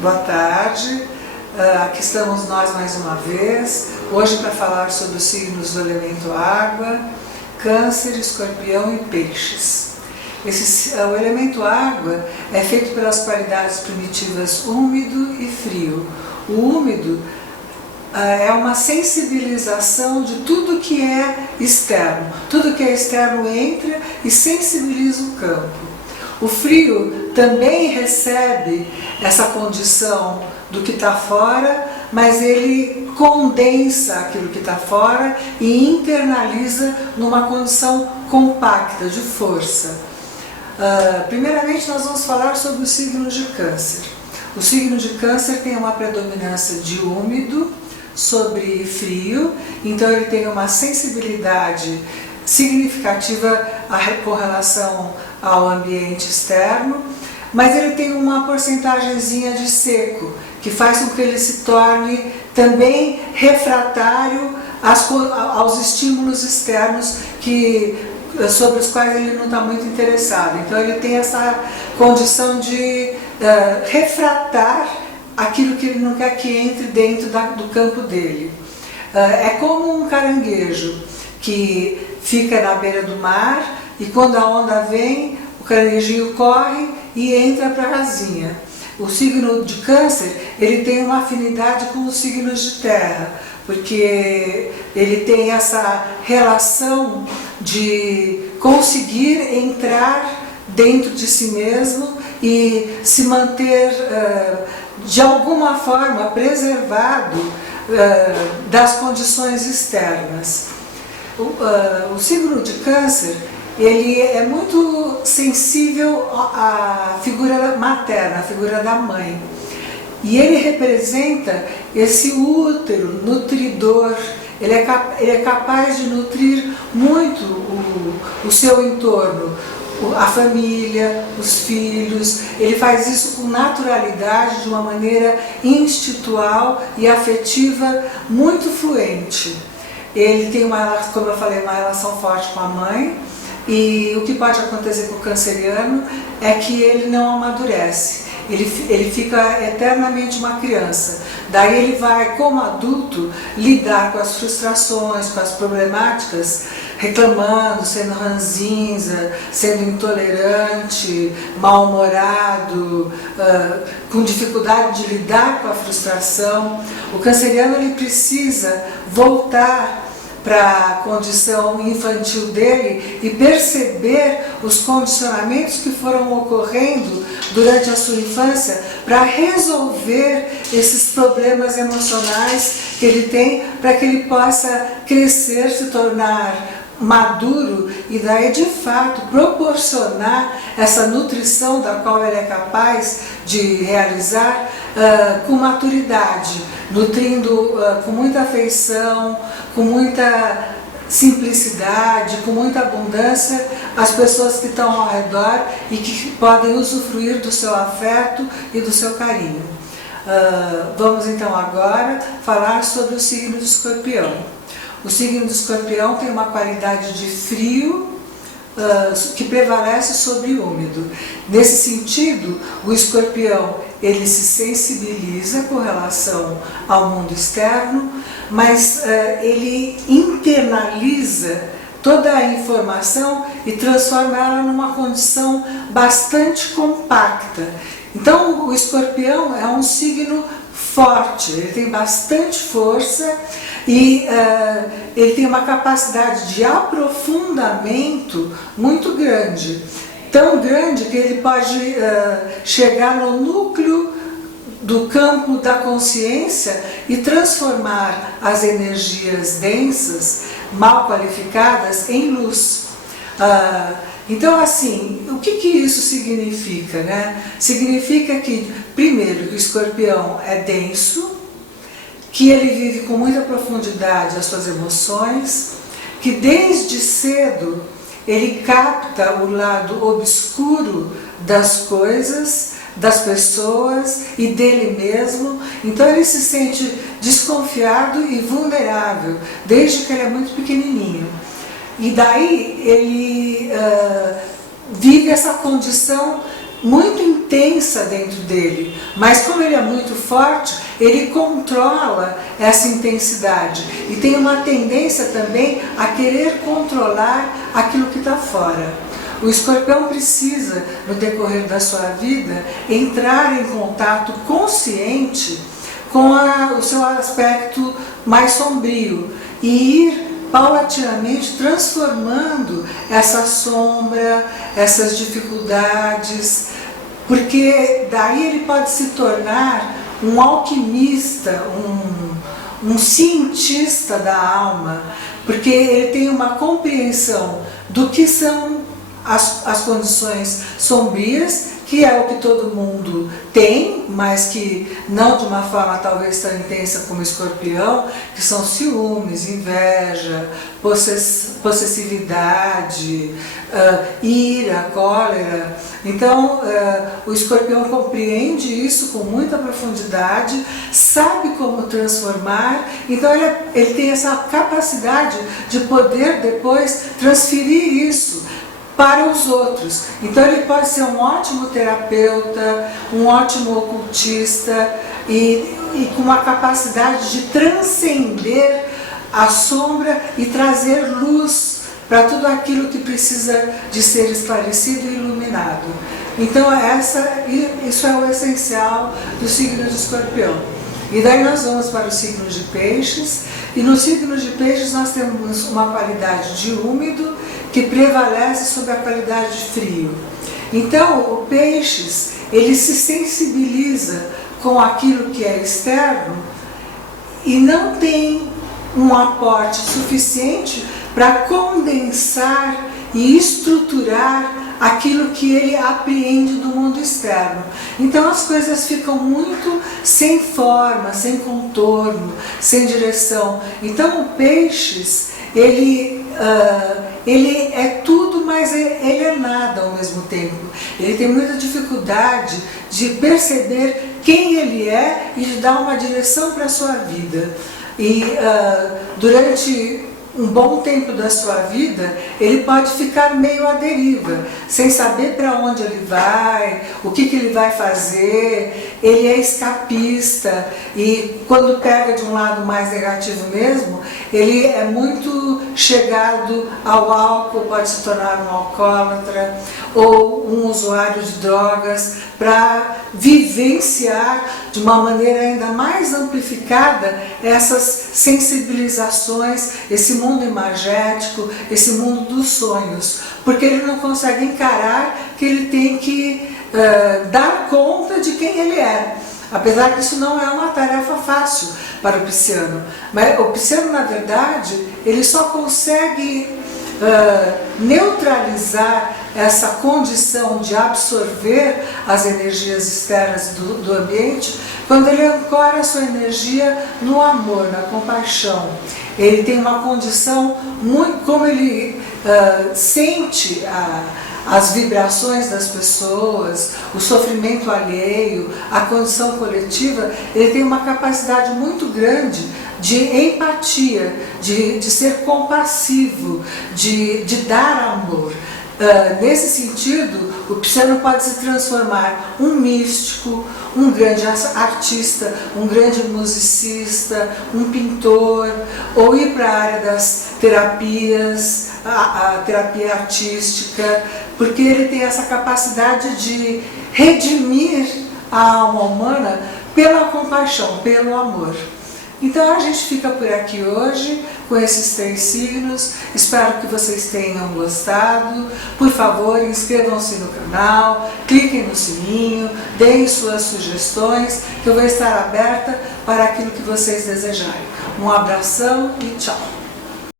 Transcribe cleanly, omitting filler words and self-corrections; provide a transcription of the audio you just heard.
Boa tarde, aqui estamos nós mais uma vez, hoje para falar sobre os signos do elemento água, Câncer, Escorpião e Peixes. O elemento água é feito pelas qualidades primitivas úmido e frio. O úmido é uma sensibilização de tudo que é externo. Tudo que é externo entra e sensibiliza o campo. O frio também recebe essa condição do que está fora, mas ele condensa aquilo que está fora e internaliza numa condição compacta, de força. Primeiramente nós vamos falar sobre o signo de Câncer. O signo de Câncer tem uma predominância de úmido sobre frio, então ele tem uma sensibilidade significativa com relação ao ambiente externo, mas ele tem uma porcentagemzinha de seco, que faz com que ele se torne também refratário aos estímulos externos sobre os quais ele não está muito interessado. Então ele tem essa condição de refratar aquilo que ele não quer que entre dentro do campo dele. É como um caranguejo que fica na beira do mar e quando a onda vem, o caranguejinho corre e entra para a rasinha. O signo de Câncer, ele tem uma afinidade com os signos de terra, porque ele tem essa relação de conseguir entrar dentro de si mesmo e se manter de alguma forma preservado das condições externas. O signo de Câncer, ele é muito sensível à figura materna, à figura da mãe. E ele representa esse útero nutridor. Ele é capaz de nutrir muito o seu entorno, a família, os filhos. Ele faz isso com naturalidade, de uma maneira instintual e afetiva muito fluente. Ele tem como eu falei, uma relação forte com a mãe, e o que pode acontecer com o canceriano é que ele não amadurece, ele fica eternamente uma criança. Daí ele vai, como adulto, lidar com as frustrações, com as problemáticas, reclamando, sendo ranzinza, sendo intolerante, mal-humorado, com dificuldade de lidar com a frustração. O canceriano ele precisa voltar para a condição infantil dele e perceber os condicionamentos que foram ocorrendo durante a sua infância para resolver esses problemas emocionais que ele tem, para que ele possa crescer, se tornar maduro e daí de fato proporcionar essa nutrição da qual ele é capaz de realizar com maturidade, nutrindo com muita afeição, com muita simplicidade, com muita abundância as pessoas que estão ao redor e que podem usufruir do seu afeto e do seu carinho. Vamos então agora falar sobre o signo de Escorpião. O signo de Escorpião tem uma qualidade de frio que prevalece sobre o úmido. Nesse sentido, o Escorpião ele se sensibiliza com relação ao mundo externo, mas ele internaliza toda a informação e transforma ela numa condição bastante compacta. Então, o Escorpião é um signo forte, ele tem bastante força e ele tem uma capacidade de aprofundamento muito grande. Tão grande que ele pode chegar no núcleo do campo da consciência e transformar as energias densas, mal qualificadas, em luz. Então, assim, o que isso significa, né? Significa que, primeiro, que o Escorpião é denso, que ele vive com muita profundidade as suas emoções, que desde cedo ele capta o lado obscuro das coisas, das pessoas e dele mesmo. Então ele se sente desconfiado e vulnerável desde que ele é muito pequenininho. E daí ele vive essa condição muito intensa dentro dele, mas como ele é muito forte, ele controla essa intensidade e tem uma tendência também a querer controlar aquilo que está fora. O escorpião precisa, no decorrer da sua vida, entrar em contato consciente com o seu aspecto mais sombrio e ir paulatinamente transformando essa sombra, essas dificuldades, porque daí ele pode se tornar um alquimista, um cientista da alma, porque ele tem uma compreensão do que são as condições sombrias, que é o que todo mundo tem, mas que não de uma forma talvez tão intensa como o escorpião, que são ciúmes, inveja, possessividade, ira, cólera. Então, o escorpião compreende isso com muita profundidade, sabe como transformar, então ele tem essa capacidade de poder depois transferir isso para os outros. Então ele pode ser um ótimo terapeuta, um ótimo ocultista e com uma capacidade de transcender a sombra e trazer luz para tudo aquilo que precisa de ser esclarecido e iluminado. Então isso é o essencial do signo de Escorpião. E daí nós vamos para o signo de Peixes, e no signo de Peixes nós temos uma qualidade de úmido que prevalece sobre a qualidade de frio. Então o Peixes, ele se sensibiliza com aquilo que é externo e não tem um aporte suficiente para condensar e estruturar aquilo que ele apreende do mundo externo. Então as coisas ficam muito sem forma, sem contorno, sem direção. Então o Peixes, ele é tudo, mas ele é nada ao mesmo tempo. Ele tem muita dificuldade de perceber quem ele é e de dar uma direção para a sua vida. E durante um bom tempo da sua vida, ele pode ficar meio à deriva, sem saber para onde ele vai, o que ele vai fazer. Ele é escapista e quando pega de um lado mais negativo mesmo, ele é muito chegado ao álcool, pode se tornar um alcoólatra ou um usuário de drogas, para vivenciar de uma maneira ainda mais amplificada essas sensibilizações, esse mundo imagético, esse mundo dos sonhos, porque ele não consegue encarar que ele tem que dar conta de quem ele é. Apesar que isso não é uma tarefa fácil para o pisciano. Mas o pisciano, na verdade, ele só consegue neutralizar essa condição de absorver as energias externas do ambiente quando ele ancora a sua energia no amor, na compaixão. Ele tem uma condição muito, como ele sente as vibrações das pessoas, o sofrimento alheio, a condição coletiva, ele tem uma capacidade muito grande de empatia, de ser compassivo, de dar amor. Nesse sentido, o pisciano pode se transformar um místico, um grande artista, um grande musicista, um pintor, ou ir para a área das terapias, a terapia artística, porque ele tem essa capacidade de redimir a alma humana pela compaixão, pelo amor. Então a gente fica por aqui hoje com esses 3 signos. Espero que vocês tenham gostado. Por favor, inscrevam-se no canal, cliquem no sininho, deem suas sugestões, que eu vou estar aberta para aquilo que vocês desejarem. Um abração e tchau!